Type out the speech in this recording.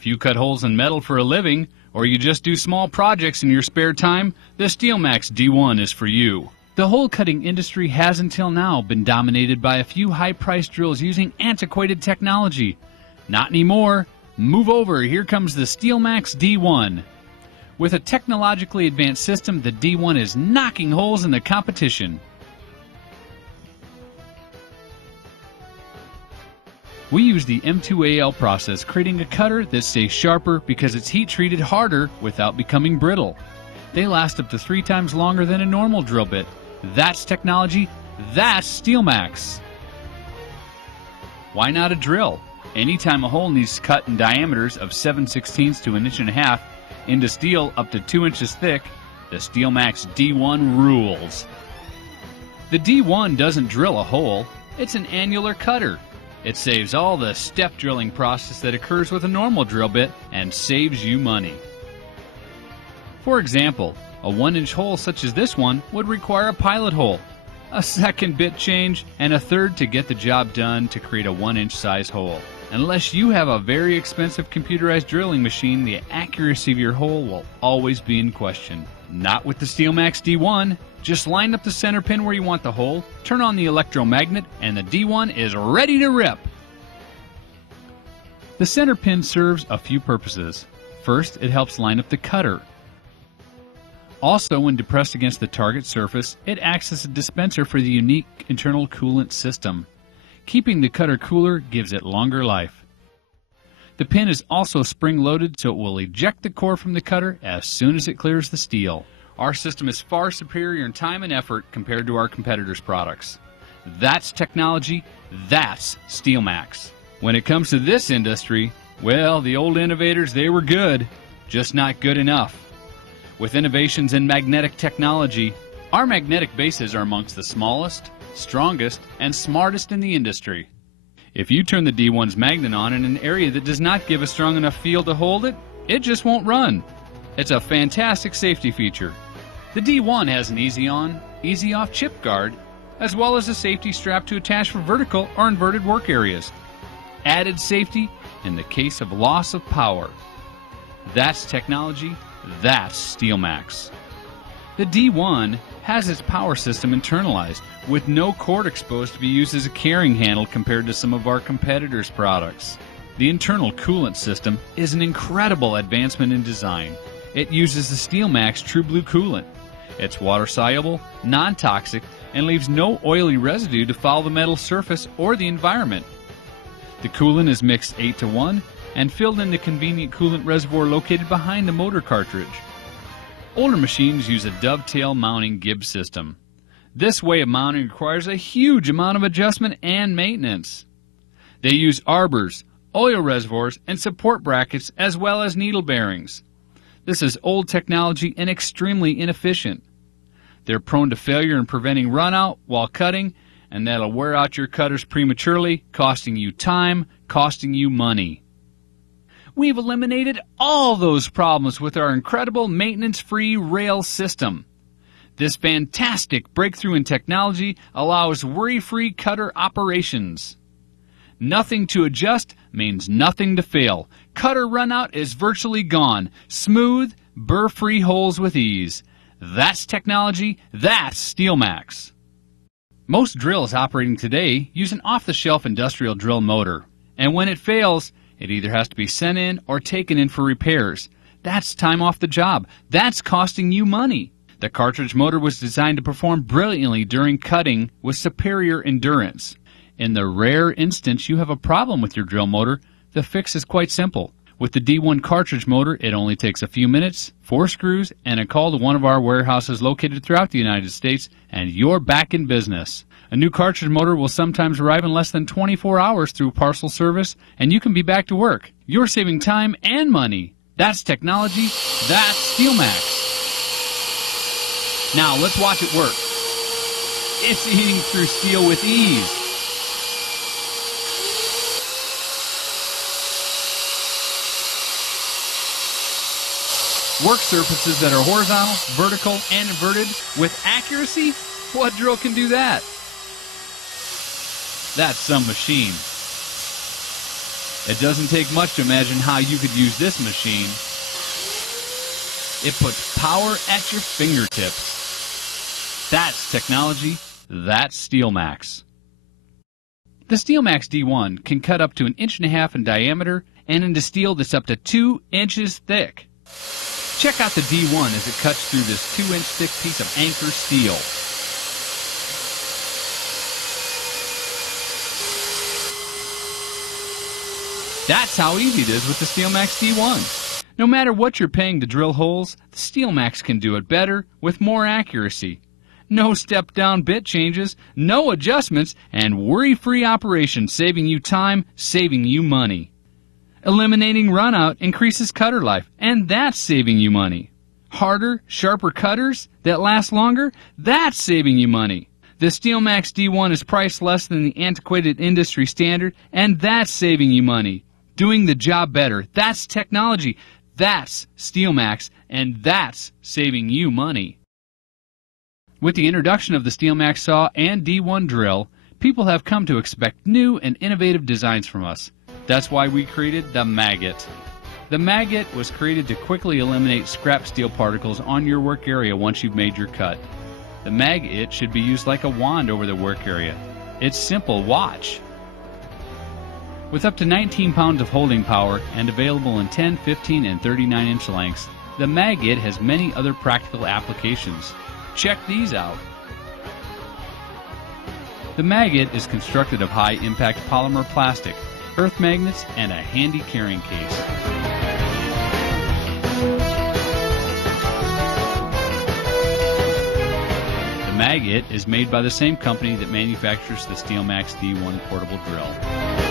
If you cut holes in metal for a living, or you just do small projects in your spare time, the SteelMax D1 is for you. The hole cutting industry has until now been dominated by a few high-priced drills using antiquated technology. Not anymore. Move over, here comes the SteelMax D1. With a technologically advanced system, the D1 is knocking holes in the competition. We use the M2AL process, creating a cutter that stays sharper because it's heat-treated harder without becoming brittle. They last up to 3 times longer than a normal drill bit. That's technology, that's SteelMax. Why not a drill? Anytime a hole needs cut in diameters of 7/16 to 1.5 inches into steel up to 2 inches thick, the SteelMax D1 rules. The D1 doesn't drill a hole, it's an annular cutter. It saves all the step drilling process that occurs with a normal drill bit and saves you money. For example, a 1-inch hole such as this one would require a pilot hole, a second bit change, and a third to get the job done to create a 1-inch size hole. Unless you have a very expensive computerized drilling machine, the accuracy of your hole will always be in question. Not with the SteelMax D1. Just line up the center pin where you want the hole, turn on the electromagnet, and the D1 is ready to rip. The center pin serves a few purposes. First, it helps line up the cutter. Also, when depressed against the target surface, it acts as a dispenser for the unique internal coolant system. Keeping the cutter cooler gives it longer life. The pin is also spring-loaded, so it will eject the core from the cutter as soon as it clears the steel. Our system is far superior in time and effort compared to our competitors' products. That's technology, that's SteelMax. When it comes to this industry, well, the old innovators, they were good, just not good enough. With innovations in magnetic technology, our magnetic bases are amongst the smallest, strongest, and smartest in the industry. If you turn the D1's magnet on in an area that does not give a strong enough field to hold it, it just won't run. It's a fantastic safety feature. The D1 has an easy on, easy off chip guard, as well as a safety strap to attach for vertical or inverted work areas. Added safety in the case of loss of power. That's technology, that's SteelMax. The D1 has its power system internalized, with no cord exposed to be used as a carrying handle compared to some of our competitors' products. The internal coolant system is an incredible advancement in design. It uses the SteelMax True Blue coolant. It's water-soluble, non-toxic, and leaves no oily residue to foul the metal surface or the environment. The coolant is mixed 8-to-1 and filled in the convenient coolant reservoir located behind the motor cartridge. Older machines use a dovetail mounting gib system. This way of mounting requires a huge amount of adjustment and maintenance. They use arbors, oil reservoirs, and support brackets as well as needle bearings. This is old technology and extremely inefficient. They're prone to failure in preventing runout while cutting, and that'll wear out your cutters prematurely, costing you time, costing you money. We've eliminated all those problems with our incredible maintenance-free rail system. This fantastic breakthrough in technology allows worry-free cutter operations. Nothing to adjust means nothing to fail. Cutter runout is virtually gone. Smooth, burr-free holes with ease. That's technology, that's SteelMax. Most drills operating today use an off-the-shelf industrial drill motor, and when it fails, it either has to be sent in or taken in for repairs. That's time off the job. That's costing you money. The cartridge motor was designed to perform brilliantly during cutting with superior endurance. In the rare instance you have a problem with your drill motor, the fix is quite simple. With the D1 cartridge motor, it only takes a few minutes, 4 screws, and a call to one of our warehouses located throughout the United States, and you're back in business. A new cartridge motor will sometimes arrive in less than 24 hours through parcel service, and you can be back to work. You're saving time and money. That's technology. That's SteelMax. Now, let's watch it work. It's eating through steel with ease. Work surfaces that are horizontal, vertical, and inverted with accuracy? What drill can do that? That's some machine. It doesn't take much to imagine how you could use this machine. It puts power at your fingertips. That's technology. That's SteelMax. The SteelMax D1 can cut up to 1.5 inches in diameter and into steel that's up to 2 inches thick. Check out the D1 as it cuts through this 2-inch thick piece of anchor steel. That's how easy it is with the SteelMax D1. No matter what you're paying to drill holes, the SteelMax can do it better with more accuracy. No step-down bit changes, no adjustments, and worry-free operation, saving you time, saving you money. Eliminating runout increases cutter life, and that's saving you money. Harder, sharper cutters that last longer, that's saving you money. The SteelMax D1 is priced less than the antiquated industry standard, and that's saving you money. Doing the job better, that's technology, that's SteelMax, and that's saving you money. With the introduction of the SteelMax saw and D1 drill, people have come to expect new and innovative designs from us. That's why we created the Maggot. The Maggot was created to quickly eliminate scrap steel particles on your work area once you've made your cut. The Maggot should be used like a wand over the work area. It's simple, watch. With up to 19 pounds of holding power and available in 10, 15, and 39-inch lengths, the Maggot has many other practical applications. Check these out. The Maggot is constructed of high-impact polymer plastic, earth magnets, and a handy carrying case. The Maggot is made by the same company that manufactures the SteelMax D1 portable drill.